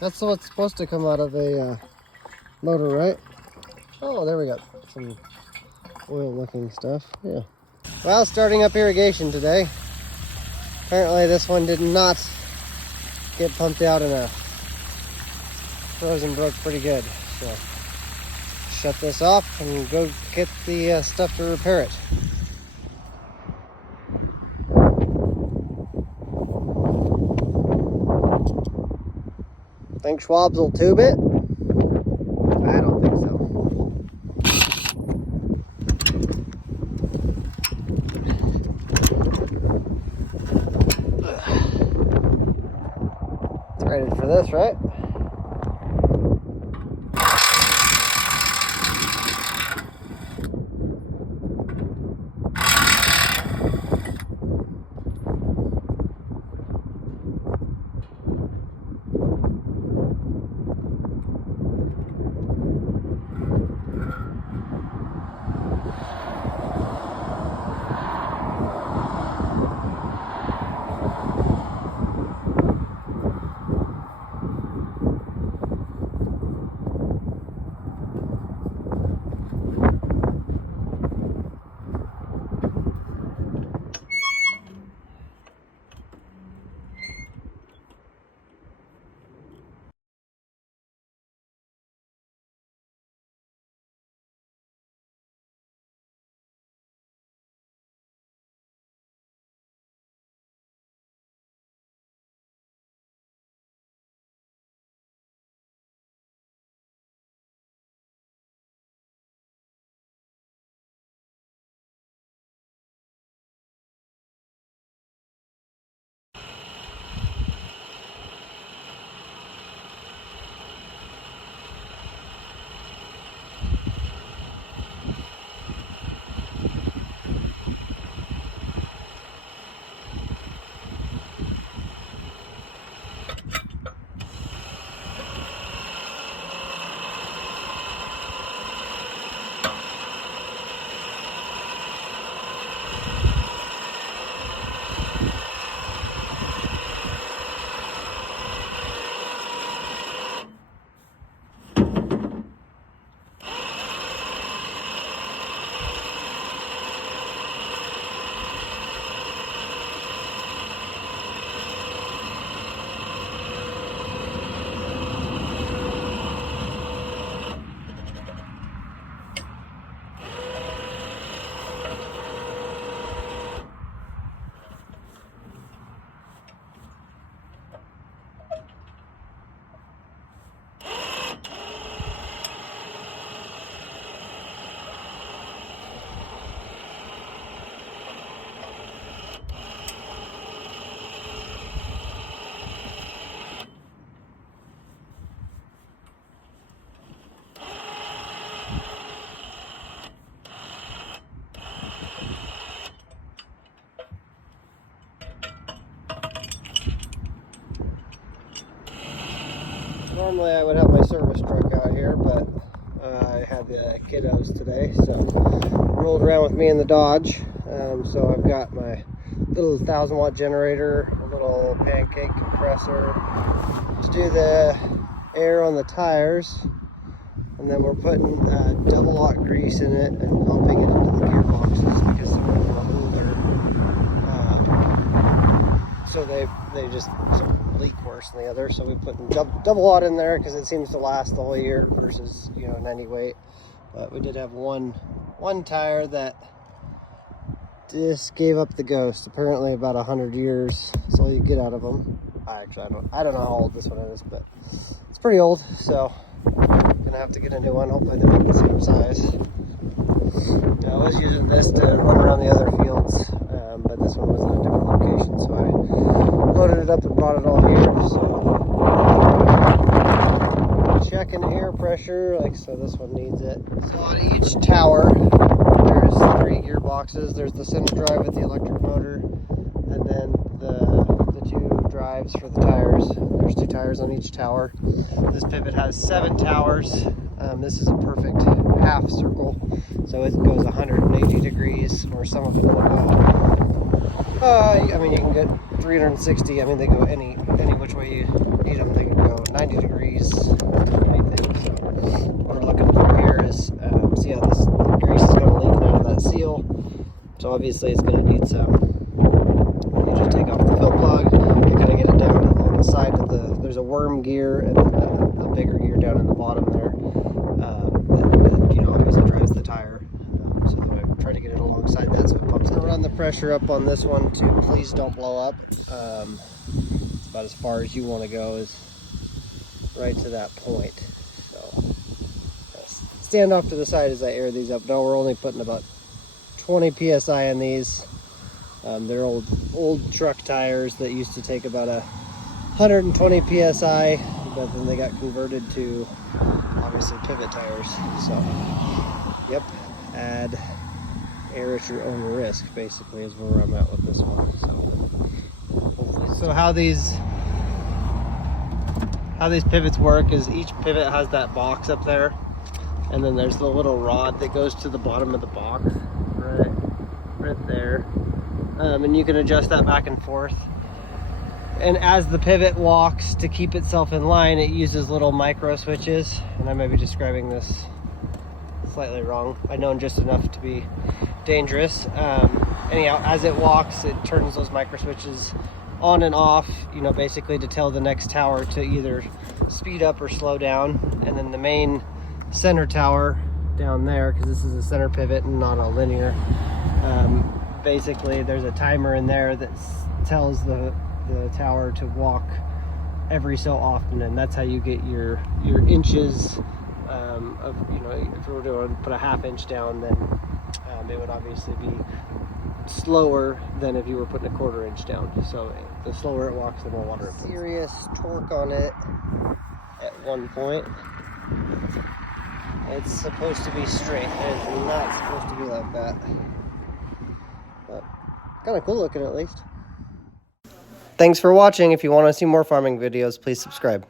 That's what's supposed to come out of a motor, right? Oh, there we go. Some oil-looking stuff. Yeah. Well, starting up irrigation today. Apparently, this one did not get pumped out enough. Frozen broke pretty good, so shut this off and go get the stuff to repair it. Think Schwab's will tube it? I don't think so. It's ready for this, right? Normally I would have my service truck out here, but I had the kiddos today, so rolled around with me in the Dodge. So I've got my little 1,000-watt generator, a little pancake compressor to do the air on the tires, and then we're putting double lock grease in it and pumping it into the gearboxes because they're a little older. So they just leak worse than the other. So we put double lot in there because it seems to last the whole year versus, you know, 90 weight. But we did have one tire that just gave up the ghost. Apparently about 100 years. That's all you get out of them. Actually, I don't know how old this one is, but it's pretty old. So gonna have to get a new one. Hopefully they make the same size. I was using this to run around the other fields, but this one was in a different location, so I loaded it up and brought it all here. So checking air pressure, like so this one needs it. So on each tower there's 3 gearboxes. There's the center drive with the electric motor, and then the 2 drives for the tires. There's 2 tires on each tower. This pivot has 7 towers. This is a perfect half circle, so it goes 180 degrees, or some of it will go. I mean, you can get 360. I mean, they go any which way you need them. They can go so 90 degrees anything. So what we're looking for here is see how this grease is going to leak out of that seal. So obviously it's going to need some. You just take off the fill plug, you kind of get it down on the side of the. There's a worm gear and then a bigger gear down in the bottom there. That you know, obviously drives the tire. So then we try to get it alongside that so it pumps it. Run the pressure up on this one to please don't blow up. It's about as far as you want to go, is right to that point. So stand off to the side as I air these up. Now we're only putting about 20 psi in these. They're old truck tires that used to take about 120 psi, but then they got converted to obviously pivot tires. So yep, add air at your own risk basically is where I'm at with this one. So how these pivots work is each pivot has that box up there, and then there's the little rod that goes to the bottom of the box right there, and you can adjust that back and forth. And as the pivot walks to keep itself in line, it uses little micro switches, and I may be describing this slightly wrong. I know just enough to be dangerous. Anyhow, as it walks, it turns those micro switches on and off, you know, basically to tell the next tower to either speed up or slow down. And then the main center tower down there, because this is a center pivot and not a linear, basically there's a timer in there that tells the tower to walk every so often, and that's how you get your inches of, you know, if we were to put a ½ inch down, then it would obviously be slower than if you were putting a ½ inch down. So the slower it walks, the more water it puts. Serious torque on it at one point. It's supposed to be straight. It's not supposed to be like that. But kind of cool looking at least. Thanks for watching. If you want to see more farming videos, please subscribe.